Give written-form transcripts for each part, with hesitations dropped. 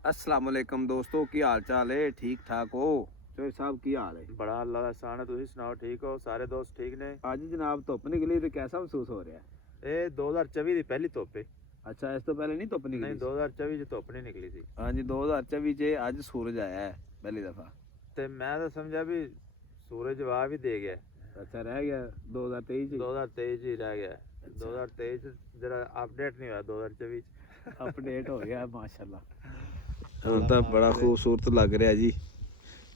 अस्सलाम वालेकुम दोस्तों, की हाल चाल है? ठीक ठाक हो? चोई साहब की हाल है? बड़ा अल्लाह दा एहसान है। तुसीं सुनाओ, ठीक हो? सारे दोस्त ठीक ने? ਅੱਜ जनाब धुप निकली तो कैसा महसूस हो रहा है? ਇਹ 2024 ਦੀ ਪਹਿਲੀ ਧੁੱਪ ਹੈ। अच्छा, इस तो पहले नहीं धुप ਨਹੀਂ, निकली सी? 2024 ਚ ਧੁੱਪ ਨਹੀਂ ਨਿਕਲੀ ਸੀ। हाँ जी, 2024 च अज सूरज आया है पहली दफा। ਤੇ ਮੈਂ ਤਾਂ ਸਮਝਿਆ ਵੀ ਸੂਰਜ ਜਵਾਬ ਹੀ ਦੇ ਗਿਆ। अच्छा, रह गया 2023 च 2023 ਚ ਹੀ ਰਹਿ ਗਿਆ। 2023 ਚ ਜਿਹੜਾ ਅਪਡੇਟ ਨਹੀਂ ਹੋਇਆ 2024 ਚ। अपडेट हो गया माशाल्लाह। ਹੁਣ ਤਾਂ ਬੜਾ ਖੂਬਸੂਰਤ ਲੱਗ ਰਿਹਾ ਜੀ।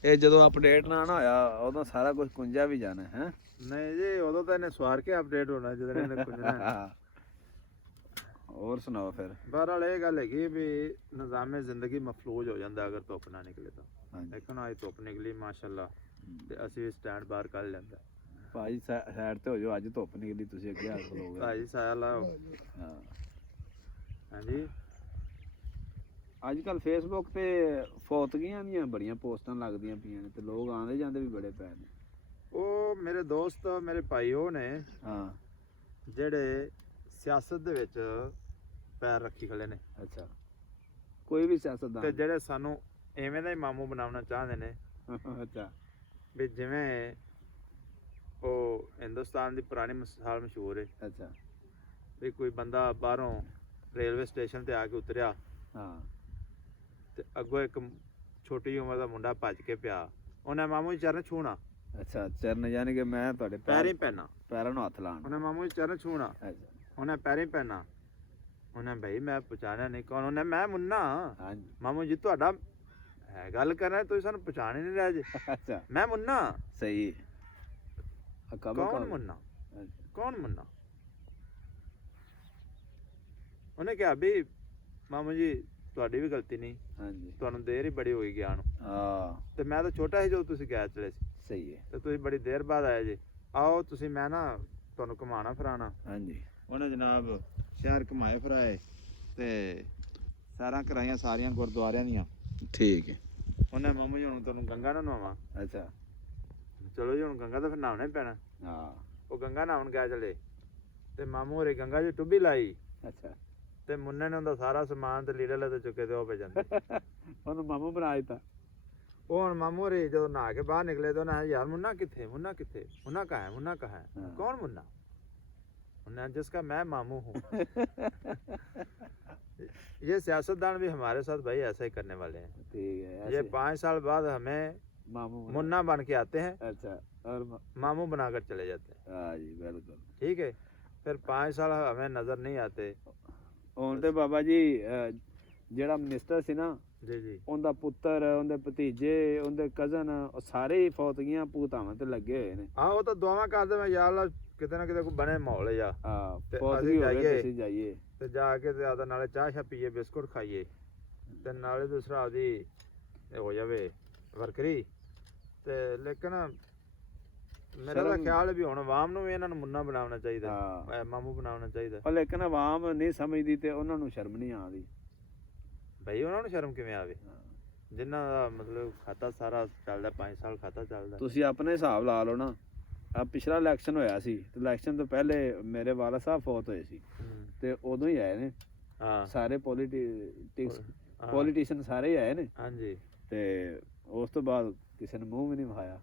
ਇਹ ਜਦੋਂ ਅਪਡੇਟ ਨਾ ਹੋਇਆ ਉਦੋਂ ਸਾਰਾ ਕੁਝ ਕੁੰਜਾ ਵੀ ਜਾਣਾ ਹੈ। ਨਹੀਂ ਜੀ, ਉਦੋਂ ਤਾਂ ਇਹਨੇ ਸਵਾਰ ਕੇ ਅਪਡੇਟ ਹੋਣਾ ਜਦੋਂ ਇਹਨੇ ਕੁੰਜਣਾ। ਹੋਰ ਸੁਣਾਓ ਫਿਰ। ਬਹਰਹਾਲ ਇਹ ਗੱਲ ਹੈਗੀ ਵੀ ਨਿਜ਼ਾਮੇ ਜ਼ਿੰਦਗੀ ਮਫਲੂਜ ਹੋ ਜਾਂਦਾ ਅਗਰ ਧੁੱਪ ਨਾ ਨਿਕਲੇ ਤਾਂ। ਲੇਕਿਨ ਅੱਜ ਧੁੱਪ ਨਿਕਲੀ ਮਾਸ਼ਾਅੱਲਾ ਤੇ ਅਸੀਂ ਵੀ ਸਟੈਂਡ ਬਾਹਰ ਕਰ ਲੈਂਦਾ। ਭਾਈ ਸਾਈਡ ਤੇ ਹੋ ਜਾਓ, ਅੱਜ ਧੁੱਪ ਨਿਕਲੀ, ਤੁਸੀਂ ਅੱਗੇ ਹੱਥ ਖਲੋਗੇ। ਭਾਜੀ ਸਾਇਆ ਲਾਓ। ਹਾਂ ਹਾਂਜੀ, ਅੱਜ ਕੱਲ ਫੇਸਬੁੱਕ ਤੇ ਫੌਤਗੀਆਂ ਦੀਆਂ ਬੜੀਆਂ ਪੋਸਟਾਂ ਲੱਗਦੀਆਂ ਪਈਆਂ ਨੇ ਤੇ ਲੋਕ ਆਉਂਦੇ ਜਾਂਦੇ ਵੀ ਬੜੇ ਪਏ ਨੇ। ਉਹ ਮੇਰੇ ਦੋਸਤ ਮੇਰੇ ਭਾਈ ਉਹ ਨੇ ਹਾਂ, ਜਿਹੜੇ ਸਿਆਸਤ ਦੇ ਵਿੱਚ ਪੈਰ ਰੱਖੀ ਖੜੇ ਨੇ। ਅੱਛਾ, ਕੋਈ ਵੀ ਤੇ ਸਿਆਸਤਦਾਨ? ਜਿਹੜੇ ਸਾਨੂੰ ਐਵੇਂ ਦਾ ਹੀ ਮਾਮੂ ਬਣਾਉਣਾ ਚਾਹੁੰਦੇ ਨੇ ਅੱਛਾ, ਵੀ ਜਿਵੇਂ ਉਹ ਹਿੰਦੁਸਤਾਨ ਦੀ ਪੁਰਾਣੀ ਮਿਸਾਲ ਮਸ਼ਹੂਰ ਹੈ ਅੱਛਾ, ਵੀ ਕੋਈ ਬੰਦਾ ਬਾਹਰੋਂ ਰੇਲਵੇ ਸਟੇਸ਼ਨ ਤੇ ਆ ਕੇ ਉਤਰਿਆ ਹਾਂ, ਤੇ ਅੱਗੋਂ ਇੱਕ ਛੋਟੀ ਉਮਰ ਦਾ ਮੁੰਡਾ ਭੱਜ ਕੇ ਪਿਆ, ਉਹਨੇ ਮਾਮੂ ਜੀ ਚਰਨ ਛੂਹਣਾ, ਅੱਛਾ, ਚਰਨ ਯਾਨੀ ਕਿ ਮੈਂ ਤੁਹਾਡੇ ਪੈਰੀ ਪੈਣਾ, ਪੈਰਾਂ ਨੂੰ ਹੱਥ ਲਾਉਣ। ਉਹਨੇ ਮਾਮੂ ਜੀ ਚਰਨ ਛੂਹਣਾ, ਅੱਛਾ, ਉਹਨੇ ਪੈਰੀ ਪੈਣਾ, ਉਹਨੇ ਭਾਈ ਮੈਂ ਪਛਾਣਿਆ ਨਹੀਂ ਕੌਣ, ਉਹਨੇ ਮੈਂ ਮੁੰਨਾ। ਹਾਂਜੀ, ਮਾਮੂ ਜੀ ਤੁਹਾਡਾ ਹੈ ਗੱਲ ਕਰਨਾ, ਤੁਸੀਂ ਸਾਨੂੰ ਪਛਾਣ ਹੀ ਨਹੀਂ ਰਹੇ ਜੇ। ਅੱਛਾ, ਮੈਂ ਮੁੰਨਾ। ਸਹੀ। ਕੌਣ ਮੁੰਨਾ? ਕੌਣ ਮੁੰਨਾ? ਉਹਨੇ ਕਿਹਾ ਵੀ ਮਾਮੂ ਜੀ ਤੁਹਾਡੀ ਵੀ ਗਲਤੀ ਨਹੀਂ, ਹਾਂਜੀ, ਤੁਹਾਨੂੰ ਦੇਰ ਹੀ ਬੜੀ ਹੋਈ ਗਿਆ ਨੂੰ। ਹਾਂ, ਤੇ ਮੈਂ ਤਾਂ ਛੋਟਾ ਸੀ ਜਦੋਂ ਤੁਸੀਂ ਗਏ ਚਲੇ ਸੀ, ਸਹੀ ਹੈ, ਤੇ ਤੁਸੀਂ ਬੜੀ ਦੇਰ ਬਾਅਦ ਆਏ ਜੇ। ਆਓ ਤੁਸੀਂ, ਮੈਂ ਨਾ ਤੁਹਾਨੂੰ ਘੁਮਾਣਾ ਫਿਰਾਣਾ। ਹਾਂਜੀ, ਉਹਨੇ ਜਨਾਬ ਸ਼ਹਿਰ ਘੁਮਾਏ ਫਿਰਾਏ ਤੇ ਸਾਰਾਂ ਕਰਾਈਆਂ ਸਾਰੀਆਂ ਗੁਰਦੁਆਰਿਆਂ ਦੀਆਂ। ਠੀਕ ਹੈ, ਉਹਨੇ ਮਾਮੂ ਜੀ ਹੁਣ ਤੁਹਾਨੂੰ ਗੰਗਾ ਨਾ ਨਹਾਵਾਂ। ਅੱਛਾ, ਚਲੋ ਜੀ, ਹੁਣ ਗੰਗਾ ਤਾਂ ਫਿਰ ਨਹਾਉਣਾ ਹੀ ਪੈਣਾ। ਹਾਂ, ਉਹ ਗੰਗਾ ਨਹਾਉਣ ਗਿਆ ਚਲੇ ਤੇ ਮਾਮੂ ਹੋਰੇ ਗੰਗਾ ਜੀ ਟੁੱਬੀ ਲਾਈ ਅੱਛਾ, ਤੇ ਮੁੰਨੇ ਨੇ ਉਹਦਾ ਸਾਰਾ ਸਮਾਨ ਤੇ ਲੀੜੇ ਲੈ ਤੇ ਚੁੱਕੇ ਤੇ ਉਹ ਪੈ ਜਾਂਦੇ। ਉਹਨੂੰ ਮਾਮੂ ਬਣਾ ਦਿੱਤਾ। ਉਹ ਹੁਣ ਮਾਮੂ ਹੋਰੇ ਜਦੋਂ ਨਹਾ ਕੇ ਬਾਹਰ ਨਿਕਲੇ ਤਾਂ ਉਹਨੇ ਯਾਰ ਮੁੰਨਾ ਕਿੱਥੇ, ਮੁੰਨਾ ਕਿੱਥੇ, ਮੁੰਨਾ ਕਹਾਂ ਹੈ, मुन्ना कहाँ है? हाँ। कौन मुन्ना? मुन्ना जिसका मैं मामू हूँ। ये सियासतदान भी हमारे साथ भाई ऐसा ही करने वाले हैं। ठीक है, ये ऐसे 5 साल बाद हमें मामू मुन्ना बन के आते हैं, अच्छा, और मामू बनाकर चले जाते हैं। हाँ जी, बिल्कुल। ठीक है, फिर 5 साल हमें नजर नहीं आते। ਹੁਣ ਤੇ ਬਾਬਾ ਜੀ ਜਿਹੜਾ ਮਿਨਿਸਟਰ ਸੀ ਨਾ, जी जी, ਉਹਦਾ ਪੁੱਤਰ, ਉਹਦੇ ਭਤੀਜੇ, ਉਹਦੇ ਕਜ਼ਨ, ਉਹ ਸਾਰੇ ਹੀ ਫੌਤਗੀਆਂ ਭੂਤਾਵਾਂ ਤੇ ਲੱਗੇ ਹੋਏ ਨੇ। हाँ वो तो दुआवां करते मैं यार अल्लाह किते ना किते कोई बने माहौल या ਹਾਂ, ਤੇ ਫੌਤਗੀ ਅਸੀਂ ਹੋਵੇ ਜਾਈਏ। ਤੁਸੀਂ ਜਾਈਏ। ਤੇ ਜਾ ਕੇ ਤੇ ਆਦਾ ਨਾਲੇ ਚਾਹ ਛਾ ਪੀਏ, ਬਿਸਕੁਟ ਖਾਈਏ ਤੇ ਨਾਲੇ ਦੂਸਰਾ ਆਦੀ ਇਹ ਹੋ ਜਾਵੇ ਵਰਕਰੀ ਤੇ। ਲੇਕਿਨ ਮੇਰਾ ਤਾਂ ਸ਼ਰਮ- ਖਿਆਲ ਹੈ ਵੀ ਹੁਣ ਆਵਾਮ ਨੂੰ ਵੀ ਇਹਨਾਂ ਨੂੰ ਮੁੰਨਾ ਬਣਾਉਣਾ ਚਾਹੀਦਾ, ਹਾਂ, ਮਾਮੂ ਬਣਾਉਣਾ ਚਾਹੀਦਾ। ਪਰ ਲੇਕਿਨ ਆਵਾਮ ਨਹੀਂ ਸਮਝਦੀ ਤੇ ਉਹਨਾਂ ਨੂੰ ਸ਼ਰਮ ਨਹੀਂ ਆਉਂਦੀ। ਭਾਈ ਉਹਨਾਂ ਨੂੰ ਸ਼ਰਮ ਕਿਵੇਂ ਆਵੇ ਜਿਨ੍ਹਾਂ ਦਾ ਮਤਲਬ ਖਾਤਾ ਸਾਰਾ ਚੱਲਦਾ, 5 ਸਾਲ ਖਾਤਾ ਚੱਲਦਾ। ਤੁਸੀਂ ਆਪਣੇ ਹਿਸਾਬ ਲਾ ਲਓ ਨਾ, ਆ ਪਿਛਲਾ ਇਲੈਕਸ਼ਨ ਹੋਇਆ ਸੀ ਤੇ ਇਲੈਕਸ਼ਨ ਤੋਂ ਪਹਿਲੇ ਮੇਰੇ ਵਾਲਾ ਸਾਹਿਬ ਫੌਤ ਹੋਏ ਸੀ ਹੂੰ, ਤੇ ਉਦੋਂ ਹੀ ਆਏ ਨੇ ਹਾਂ ਸਾਰੇ ਹਾਂ, ਪੋਲੀਟੀਸ਼ੀਅਨ ਸਾਰੇ ਹੀ ਆਏ ਨੇ ਹਾਂਜੀ। ਤੇ ਉਸ ਤੋਂ ਬਾਅਦ ਕਿਸੇ ਨੇ ਮੂੰਹ ਵੀ ਨਹੀਂ ਵਿਖਾਇਆ।